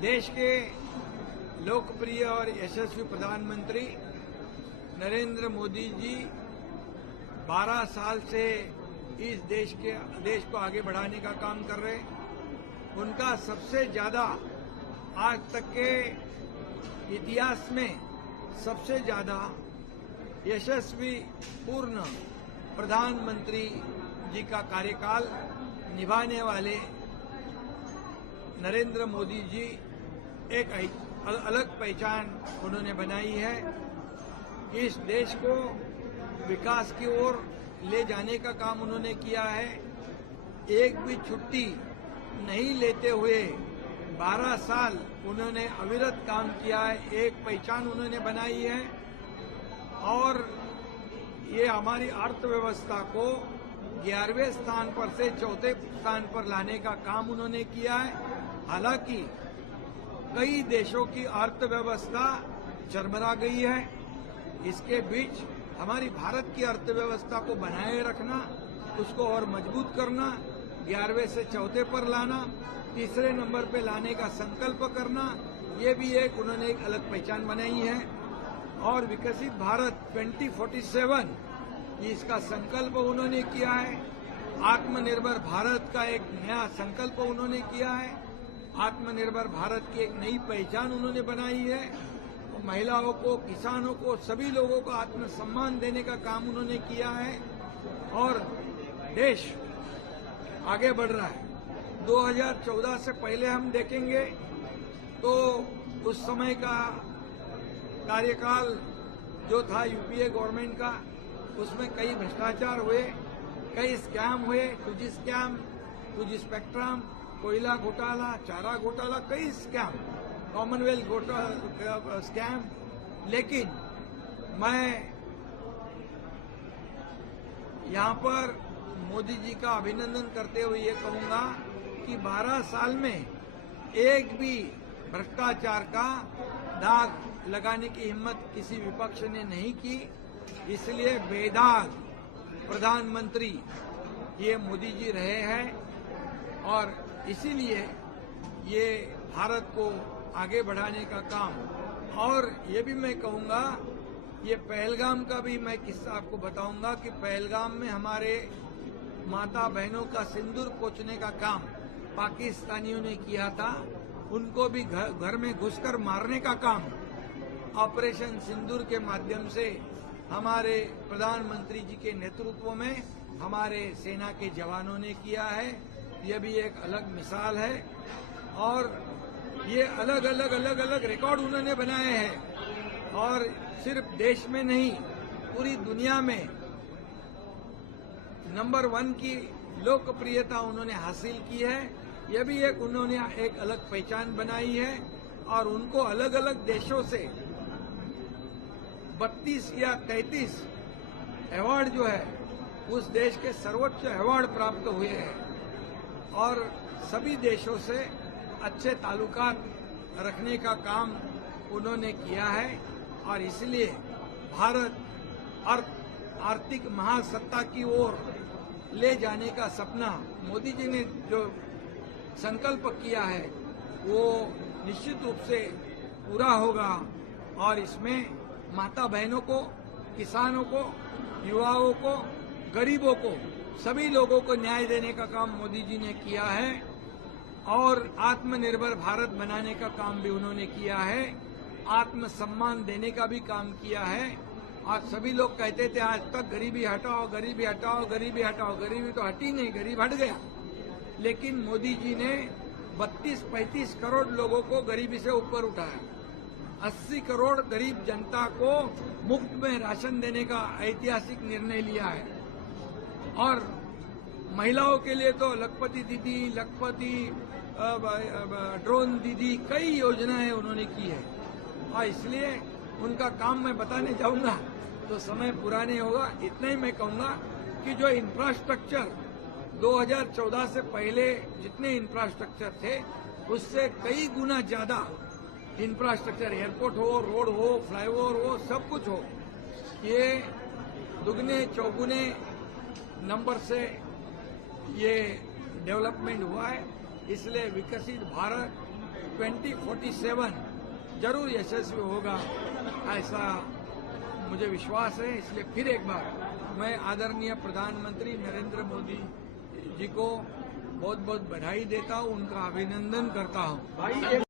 देश के लोकप्रिय और यशस्वी प्रधानमंत्री नरेंद्र मोदी जी 12 साल से इस देश को आगे बढ़ाने का काम कर रहे हैं। उनका सबसे ज्यादा आज तक के इतिहास में सबसे ज्यादा यशस्वी पूर्ण प्रधानमंत्री जी का कार्यकाल निभाने वाले नरेंद्र मोदी जी एक अलग पहचान उन्होंने बनाई है। इस देश को विकास की ओर ले जाने का काम उन्होंने किया है। एक भी छुट्टी नहीं लेते हुए 12 साल उन्होंने अविरत काम किया है। एक पहचान उन्होंने बनाई है और ये हमारी अर्थव्यवस्था को 11वें स्थान पर से 4थे स्थान पर लाने का काम उन्होंने किया है। हालांकि कई देशों की अर्थव्यवस्था चरमरा गई है। इसके बीच हमारी भारत की अर्थव्यवस्था को बनाए रखना, उसको और मजबूत करना, 11वें से 4थे पर लाना, तीसरे नंबर पे लाने का संकल्प करना, ये भी उन्होंने एक अलग पहचान बनाई है। और विकसित भारत 2047 इसका संकल्प उन्होंने किया है। आत्मनिर्भर भारत का एक नया संकल्प उन्होंने किया है। आत्मनिर्भर भारत की एक नई पहचान उन्होंने बनाई है। महिलाओं को, किसानों को, सभी लोगों को आत्मसम्मान देने का काम उन्होंने किया है और देश आगे बढ़ रहा है। 2014 से पहले हम देखेंगे तो उस समय का कार्यकाल जो था यूपीए गवर्नमेंट का, उसमें कई भ्रष्टाचार हुए, कई स्कैम हुए, 2G स्कैम, 2G स्पेक्ट्रम, कोयला घोटाला, चारा घोटाला, कई स्कैम, कॉमनवेल्थ घोटाला स्कैम। लेकिन मैं यहाँ पर मोदी जी का अभिनंदन करते हुए ये कहूंगा कि 12 साल में एक भी भ्रष्टाचार का दाग लगाने की हिम्मत किसी विपक्ष ने नहीं की। इसलिए बेदाग प्रधानमंत्री ये मोदी जी रहे हैं और इसीलिए ये भारत को आगे बढ़ाने का काम। और ये भी मैं कहूंगा, ये पहलगाम का भी मैं किस्सा आपको बताऊंगा कि पहलगाम में हमारे माता बहनों का सिंदूर पोंछने का काम पाकिस्तानियों ने किया था। उनको भी घर में घुसकर मारने का काम ऑपरेशन सिंदूर के माध्यम से हमारे प्रधानमंत्री जी के नेतृत्व में हमारे सेना के जवानों ने किया है। यह भी एक अलग मिसाल है और ये अलग अलग रिकॉर्ड उन्होंने बनाए हैं और सिर्फ देश में नहीं, पूरी दुनिया में नंबर 1 की लोकप्रियता उन्होंने हासिल की है। यह भी उन्होंने एक अलग पहचान बनाई है और उनको अलग अलग देशों से 32 या 33 अवार्ड जो है उस देश के सर्वोच्च अवार्ड प्राप्त हुए हैं और सभी देशों से अच्छे ताल्लुकात रखने का काम उन्होंने किया है। और इसलिए भारत आर्थिक महासत्ता की ओर ले जाने का सपना मोदी जी ने जो संकल्प किया है वो निश्चित रूप से पूरा होगा। और इसमें माता बहनों को, किसानों को, युवाओं को, गरीबों को, सभी लोगों को न्याय देने का काम मोदी जी ने किया है और आत्मनिर्भर भारत बनाने का काम भी उन्होंने किया है। आत्मसम्मान देने का भी काम किया है। आज सभी लोग कहते थे आज तक गरीबी हटाओ, गरीबी हटाओ, गरीबी हटाओ। गरीबी तो हटी नहीं, गरीब हट गया। लेकिन मोदी जी ने 32-35 करोड़ लोगों को गरीबी से ऊपर उठाया। 80 करोड़ गरीब जनता को मुफ्त में राशन देने का ऐतिहासिक निर्णय लिया है। और महिलाओं के लिए तो लखपति दीदी, लखपति ड्रोन दीदी, कई योजनाएं उन्होंने की है। और इसलिए उनका काम मैं बताने जाऊंगा तो समय पूरा नहीं होगा। इतना ही मैं कहूंगा कि जो इंफ्रास्ट्रक्चर 2014 से पहले जितने इंफ्रास्ट्रक्चर थे उससे कई गुना ज्यादा इंफ्रास्ट्रक्चर, एयरपोर्ट हो, रोड हो, फ्लाईओवर हो, सब कुछ हो, ये दुगने चौगुने नंबर से ये डेवलपमेंट हुआ है। इसलिए विकसित भारत 2047 जरूर यशस्वी होगा, ऐसा मुझे विश्वास है। इसलिए फिर एक बार मैं आदरणीय प्रधानमंत्री नरेंद्र मोदी जी को बहुत बहुत बधाई देता हूं, उनका अभिनंदन करता हूं।